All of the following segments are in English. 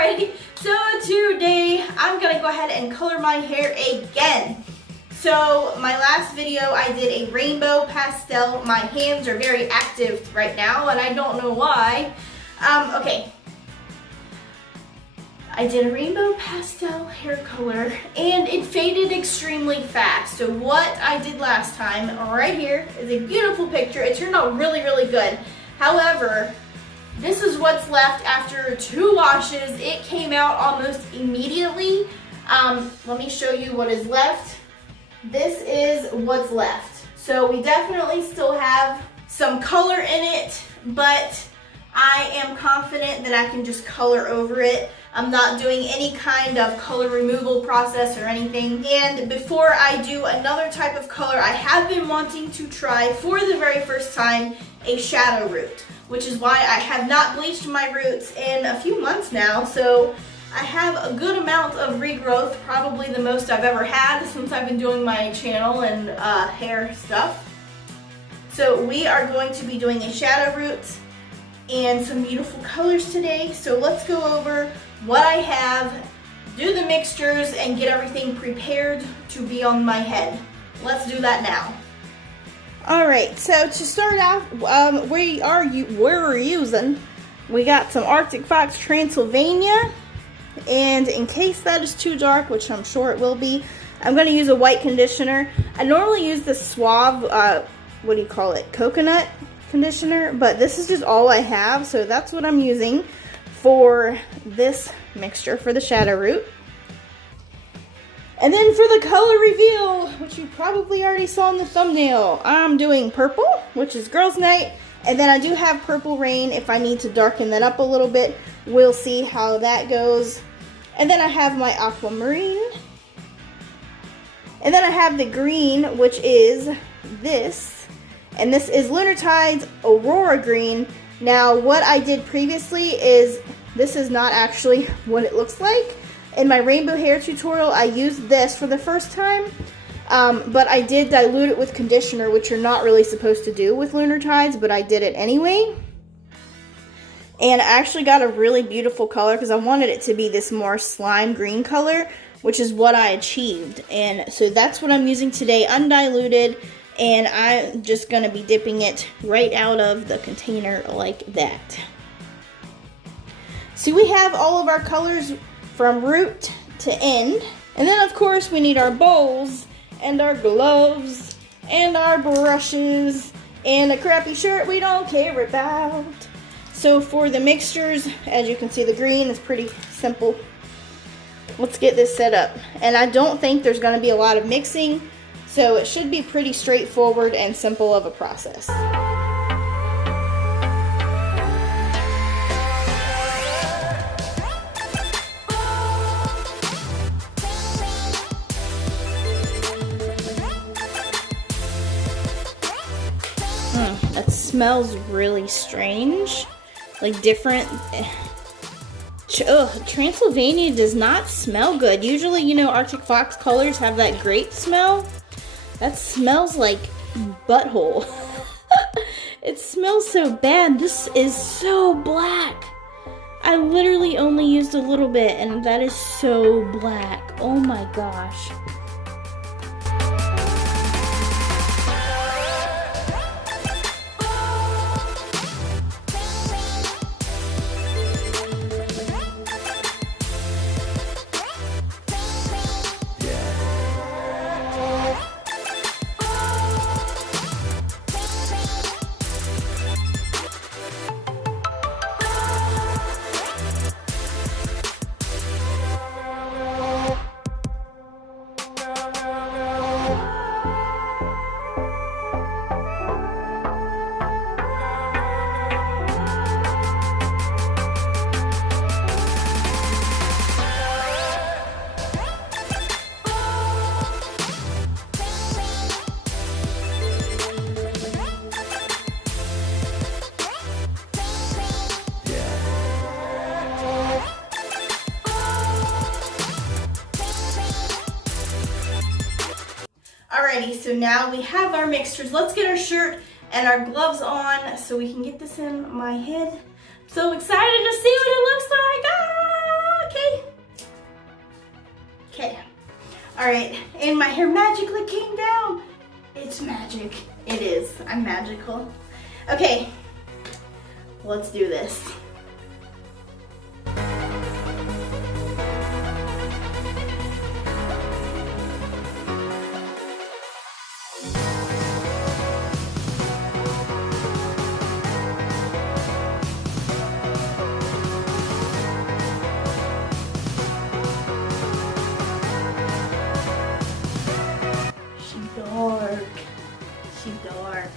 Alrighty, so today I'm gonna go ahead and color my hair again. So my last video I did a rainbow pastel. My hands are very active right now and I don't know why. Okay. I did a rainbow pastel hair color and it faded extremely fast. So what I did last time right here is a beautiful picture. It turned out really, really good. However, this is what's left after 2 washes. It came out almost immediately. Let me show you what is left. This is what's left. So we definitely still have some color in it, but I am confident that I can just color over it. I'm not doing any kind of color removal process or anything. And before I do another type of color, I have been wanting to try for the very first time a shadow root, which is why I have not bleached my roots in a few months now. So I have a good amount of regrowth, probably the most I've ever had since I've been doing my channel and hair stuff. So we are going to be doing a shadow root and some beautiful colors today. So let's go over what I have, do the mixtures, and get everything prepared to be on my head. Let's do that now. Alright, so to start out, we're using, we got some Arctic Fox Transylvania, and in case that is too dark, which I'm sure it will be, I'm going to use a white conditioner. I normally use the Suave, what do you call it, coconut conditioner, but this is just all I have, so that's what I'm using for this mixture for the shadow root. And then for the color reveal, which you probably already saw in the thumbnail, I'm doing purple, which is girls' night, and then I do have purple rain if I need to darken that up a little bit. We'll see how that goes. And then I have my aquamarine, and then I have the green, which is this, and this is Lunar Tides Aurora Green. Now what I did previously is, this is not actually what it looks like. In my rainbow hair tutorial, I used this for the first time, but I did dilute it with conditioner, which you're not really supposed to do with Lunar Tides, but I did it anyway. And I actually got a really beautiful color because I wanted it to be this more slime green color, which is what I achieved. And so that's what I'm using today, undiluted, and I'm just going to be dipping it right out of the container like that. So we have all of our colors from root to end. And then of course we need our bowls and our gloves and our brushes and a crappy shirt we don't care about. So for the mixtures, as you can see, the green is pretty simple. Let's get this set up. And I don't think there's going to be a lot of mixing, so it should be pretty straightforward and simple of a process. That smells really strange, like different. Transylvania does not smell good. Usually, you know, Arctic Fox colors have that grape smell. That smells like butthole. It smells so bad. This is so black. I literally only used a little bit and that is so black. Oh my gosh. Alrighty, so now we have our mixtures. Let's get our shirt and our gloves on so we can get this in my head. I'm so excited to see what it looks like. Ah! All right, and my hair magically came down. It's magic. It is. I'm magical. Okay, let's do this. She's dark.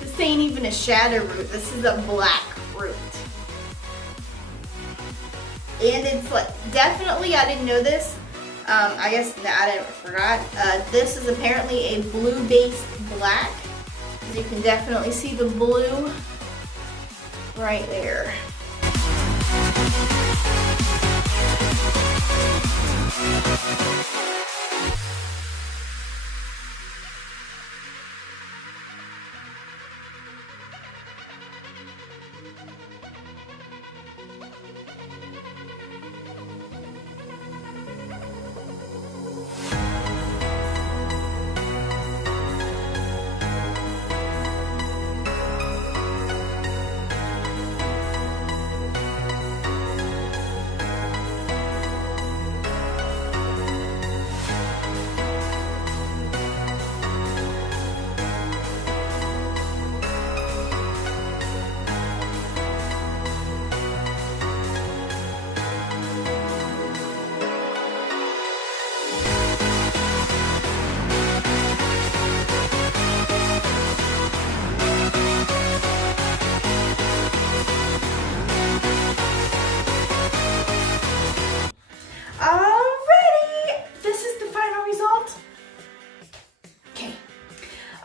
This ain't even a shadow root. This is a black root. And it's like, definitely, I didn't know this. I guess I forgot. This is apparently a blue-based black. As you can definitely see the blue right there.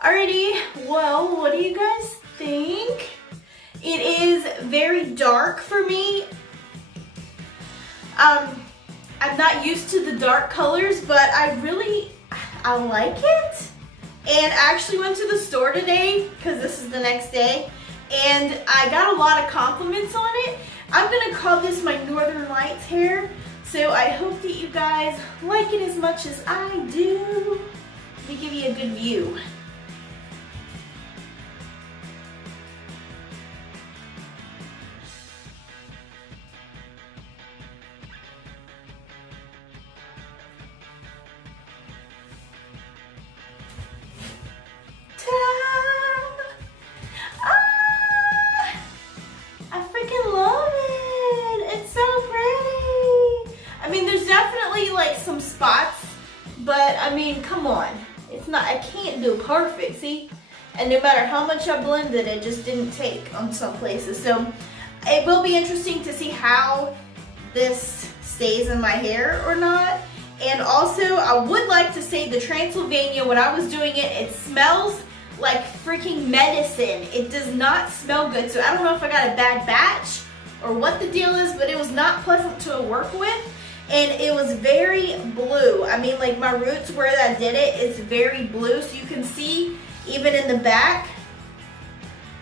Alrighty, well, what do you guys think? It is very dark for me. I'm not used to the dark colors, but I like it. And I actually went to the store today, because this is the next day, and I got a lot of compliments on it. I'm gonna call this my Northern Lights hair, so I hope that you guys like it as much as I do. Let me give you a good view. Some spots, but I mean, come on, it's not, I can't do perfect, see? And no matter how much I blended, it just didn't take on some places. So it will be interesting to see how this stays in my hair or not. And also, I would like to say the Transylvania, when I was doing it, it smells like freaking medicine. It does not smell good. So I don't know if I got a bad batch or what the deal is, but it was not pleasant to work with. And it was very blue. I mean, like my roots where I did it, it's very blue. So you can see even in the back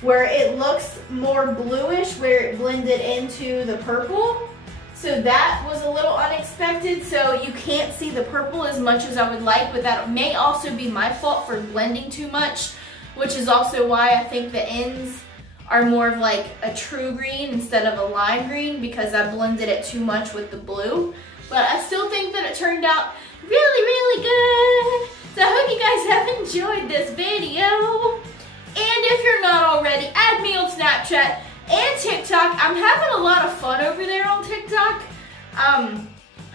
where it looks more bluish, where it blended into the purple. So that was a little unexpected. So you can't see the purple as much as I would like, but that may also be my fault for blending too much, which is also why I think the ends are more of like a true green instead of a lime green, because I blended it too much with the blue. But I still think that it turned out really, really good. So I hope you guys have enjoyed this video. And if you're not already, add me on Snapchat and TikTok. I'm having a lot of fun over there on TikTok. I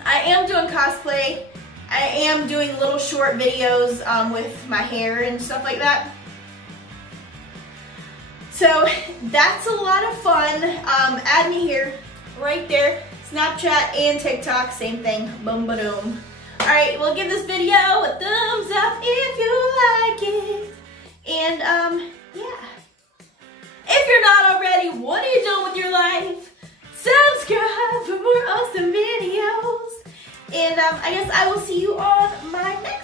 am doing cosplay. I am doing little short videos with my hair and stuff like that. So that's a lot of fun. Add me here, right there. Snapchat and TikTok, same thing. Boom, ba-doom. All right, well, give this video a thumbs up if you like it. And yeah. If you're not already, what are you doing with your life? Subscribe for more awesome videos. And I guess I will see you on my next